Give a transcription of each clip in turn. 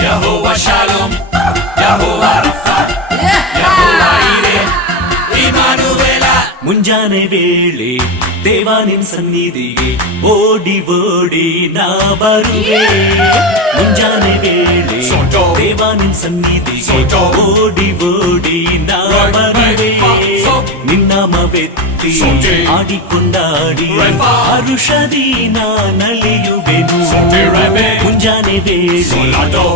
Yahovah Shalom, Yahovah Rapha, Yahovah Yireh, Immanuela. ಮುಂಜಾನೆ ವೇಳೆ ದೇವ ನಿನ್ ಸನ್ನಿಧಿಗೆ ಓಡಿ ಓಡಿ ನಾ ಬರುವೆ. ಮುಂಜಾನೆ ವೇಳೆ ದೇವ ನಿನ್ ಸನ್ನಿಧಿಗೆ ಓಡಿ ಓಡಿ ನಾ ಬರುವೆ. ನಿನ್ನಾಮವೆತ್ತಿ ಆಡಿಕೊಂಡಾಡಿ ಹರುಷದಿ ನಾ ನಲಿಯುವೆನು. ಮುಂಜಾನೆ ವೇಳೆ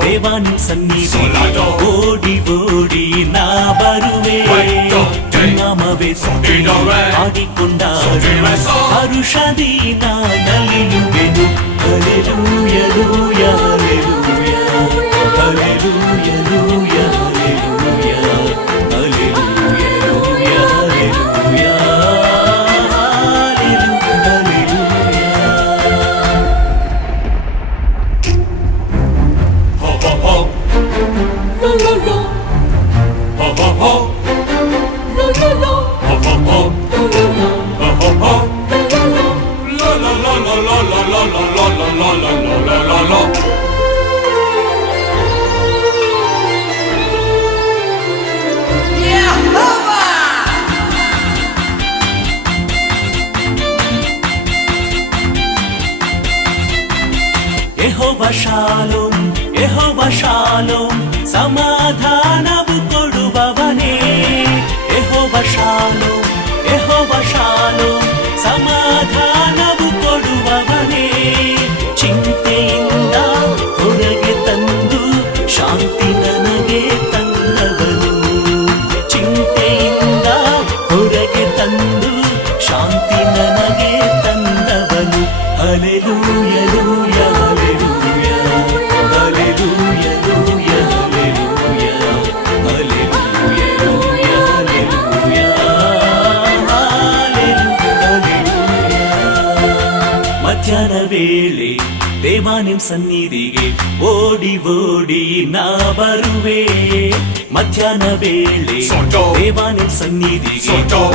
ದೇವ ನಿನ್ ಸನ್ನಿಧಿಗೆ ಓಡಿ ಓಡಿ ನಾ ಬರುವೆ. ನಿನ್ನಾಮವೆತ್ತಿ ಆಡಿಕೊಂಡಾಡಿ ಹರುಷದಿ ನಾ ನಲಿಯುವೆನು. ಹಲ್ಲೆಲೂಯ ಲೂಯ ಹಲ್ಲೆಲೂಯ ಹಲ್ಲೆಲೂಯ ಲೂಯ ಹಲ್ಲೆಲೂಯ ಹಲ್ಲೆಲೂಯ ಲೂಯ ಹಲ್ಲೆಲೂಯ ಹಲ್ಲೆಲೂಯ. Ho ho ho, Lo lo lo, ho ho ho, lo lo lo, ho ho ho, lo lo lo, ho ho ho. lo lo lo. La la la la la la la la la la la la la. ಯೆಹೋವ shalom, ಯೆಹೋವ shalom, ಸಮಾಧಾನವು ಕೊಡುವವನೇ. ಯೆಹೋವ shalom, ಯೆಹೋವ shalom, ಸಮಾಧಾನವು ಕೊಡುವವನೇ. ಚಿಂತೆಯಿಂದ ಹೊರಗೆ ತಂದು ಶಾಂತಿ ನನಗೆ ತಂದವನು. ಚಿಂತೆಯಿಂದ ಹೊರಗೆ ತಂದು ಶಾಂತಿ ನನಗೆ ತಂದವನು. ಹಲ್ಲೆಲೂಯ ಲೂಯ ಹಲ್ಲೆಲೂಯ ಹಲ್ಲೆಲೂಯ ಲೂಯ ಹಲ್ಲೆಲೂಯ ಹಲ್ಲೆಲೂಯ ಲೂಯ ಹಲ್ಲೆಲೂಯ ಹಲ್ಲೆಲೂಯ. ಮಧ್ಯಾಹ್ನ ವೇಳೆ ದೇವ ನಿಮ್ ಸನ್ನಿಧಿಗೆ ಓಡಿ ಓಡಿ ನಾ ಬರುವೆ. ಮಧ್ಯಾಹ್ನ ವೇಳೆ ದೇವ ನಿಮ್ ಸನ್ನಿಧಿಗೆ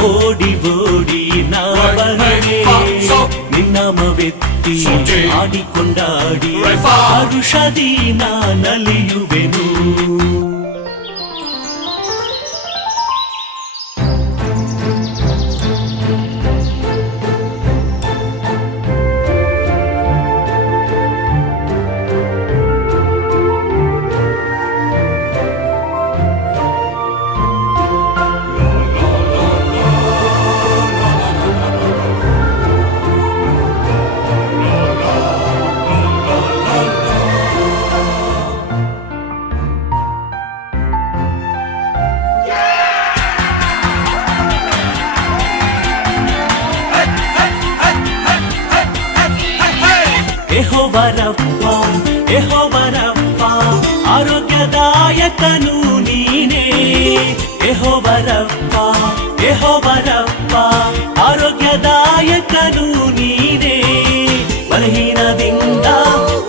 ಓಡಿ ಓಡಿ ನಾ ಬರುವೆ. ನಿನ್ನಾಮವೆತ್ತಿ ಆಡಿಕೊಂಡಾಡಿ ಹರುಷದಿ ನಾ ನಲಿಯುವೆನು. ಯೆಹೋವ ರಪ್ಪ, ಯೆಹೋವ ರಪ್ಪ, ಆರೋಗ್ಯದಾಯಕನು ನೀನೇ. ಯೆಹೋವ ರಪ್ಪ, ಯೆಹೋವ ರಪ್ಪ, ಆರೋಗ್ಯದಾಯಕನು ನೀನೇ. ಬಲಹೀನದಿಂದ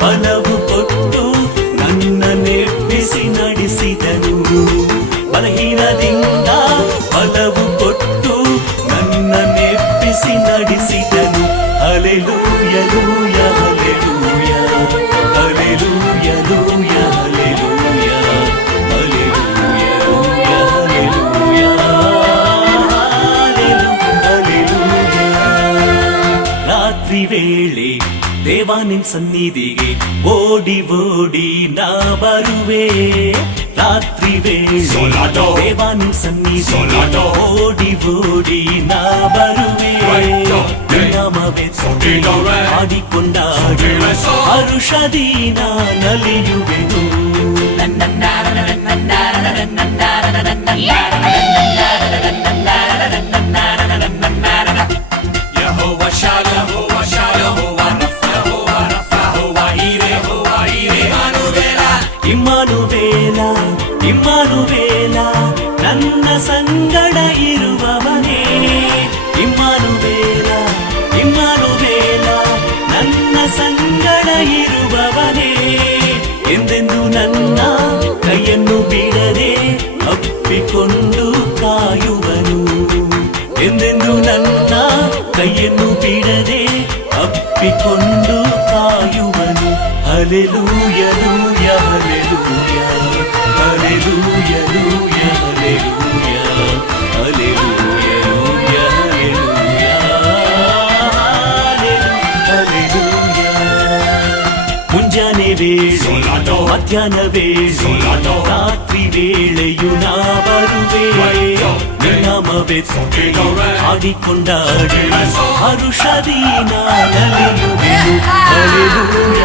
ಬಲವು ಕೊಟ್ಟು ನನ್ನ ನೆಪ್ಪಿಸಿ ನಡೆಸಿದನು. ಬಲಹೀನದಿಂದ ಬಲವು ಕೊಟ್ಟು ನನ್ನ ನೆಪ್ಪಿಸಿ ನಡೆಸಿದನು. ಹಲ್ಲೆಲೂಯ ಲೂಯ ಹಲ್ಲೆಲೂಯ ಹಲ್ಲೆಲೂಯ ಲೂಯ ಹಲ್ಲೆಲೂಯ ಹಲ್ಲೆಲೂಯ ಲೂಯ ಹಲ್ಲೆಲೂಯ ಹಲ್ಲೆಲೂಯ. ರಾತ್ರಿ ವೇಳೆ ದೇವ ನಿನ್ ಸನ್ನಿಧಿಗೆ ಓಡಿ ಓಡಿ ನಾ ಬರುವೆ. ರಾತ್ರಿ ವೇಳೆ ದೇವ ನಿನ್ ಸನ್ನಿಧಿಗೆ ಓಡಿ ಓಡಿ ನಾ ಬರುವೆ. ನಿನ್ನಾಮವೆತ್ತಿ ಆಡಿಕೊಂಡಾಡಿ ಹರುಷದಿ ನಾ ನಲಿಯುವೆನು. Yahovah Shalom, Yahovah Shalom, Yahovah Rapha, Yahovah Rapha, Yahovah Yireh, Yahovah Yireh, Immanuela. ಇಮ್ಮಾನುವೇಲ, ಇಮ್ಮಾನುವೇಲ, ನನ್ನ ಸಂಗಡ ಇರುವವನೇ. ಇಮ್ಮಾನುವೇಲ, ಇಮ್ಮಾನುವೇಲ, ನನ್ನ ಸಂಗಡ ಇರುವವನೇ. ಎಂದೆಂದು ನನ್ನ ಕೈಯನ್ನು ಬಿಡದೆ ಅಪ್ಪಿಕೊಂಡು ಕಾಯುವನು. ಎಂದೆಂದು ನನ್ನ ಕೈಯನ್ನು ಬಿಡದೆ ಅಪ್ಪಿಕೊಂಡು ಕಾಯುವನು. ಹಲ್ಲೆಲೂಯ ಲೂಯ ಹಲ್ಲೆಲೂಯ ಹಲ್ಲೆಲೂಯ ಲೂಯ ಹಲ್ಲೆಲೂಯ ಹಲ್ಲೆಲೂಯ ಲೂಯ ಹಲ್ಲೆಲೂಯ ಹಲ್ಲೆಲೂಯ. ಮುಂಜಾನೆ ವೇಳೆ Solato. ಮಧ್ಯಾಹ್ನ ವೇಳೆ Solato. ರಾತ್ರಿ ವೇಳೆಯು ನಾ ಬರುವೆ Wayo. ನಿನ್ನಮವೆತ್ತಿ Solato. ಹಾಡಿಕೊಂಡಾಡಿ Solato. ಹರುಷದಿ ನಾ ನಲಿಯುವೆನು. ಹಲ್ಲೆಲೂಯ